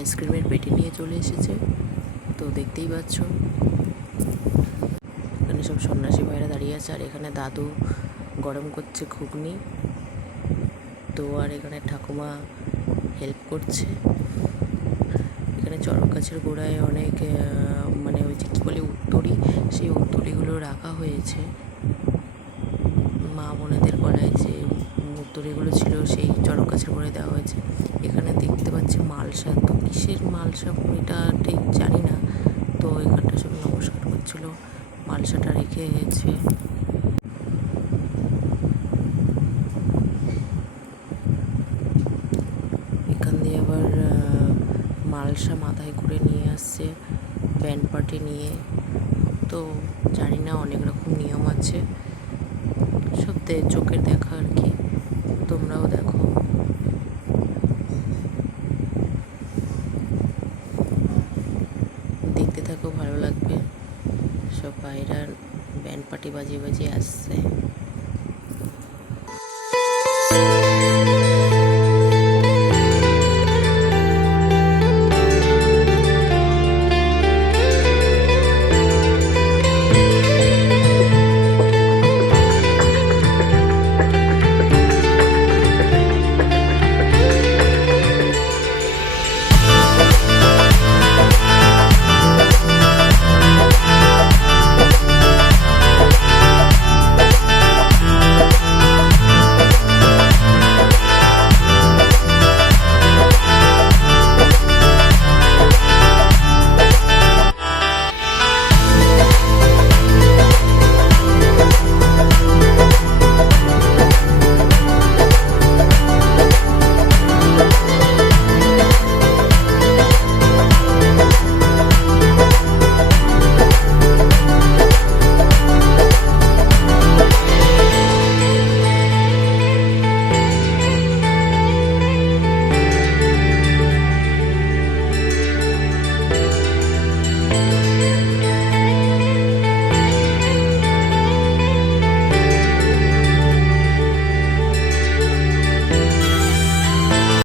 আইসক্রিমের পেটি নিয়ে চলে এসেছে। তো দেখতেই পাচ্ছ এখানে সব সন্ন্যাসী ভাইরা দাঁড়িয়ে আছে, আর এখানে দাদু গরম করছে ঘুগনি। তো আর এখানে ঠাকুমা হেল্প করছে। এখানে চড়ক গাছের গোড়ায় অনেক মানে ওই যে কী বলে উত্তরী, সেই উত্তরীগুলো রাখা হয়েছে। মা বোনেদের গলায় যে উত্তরীগুলো ছিল সেই চড়ক গাছের গোড়ায় দেওয়া হয়েছে। এখানে দেখতে পাচ্ছি মালসা, তো কিসের মালসা এটা ঠিক জানি না। তো এখানটা সব নমস্কার করছিল, মালসাটা রেখে গেছে। এখান দিয়ে আবার মালসা মাথায় করে নিয়ে আসছে ব্যান্ড পার্টি নিয়ে। তো জানি না, অনেক রকম নিয়ম আছে, সব চোখের দেখা আর কি। তোমরাও দেখো। দেখতে থাকো, ভালো লাগবে। সব বাইরা ব্যান্ড পার্টি বাজিয়ে বাজিয়ে আসছে।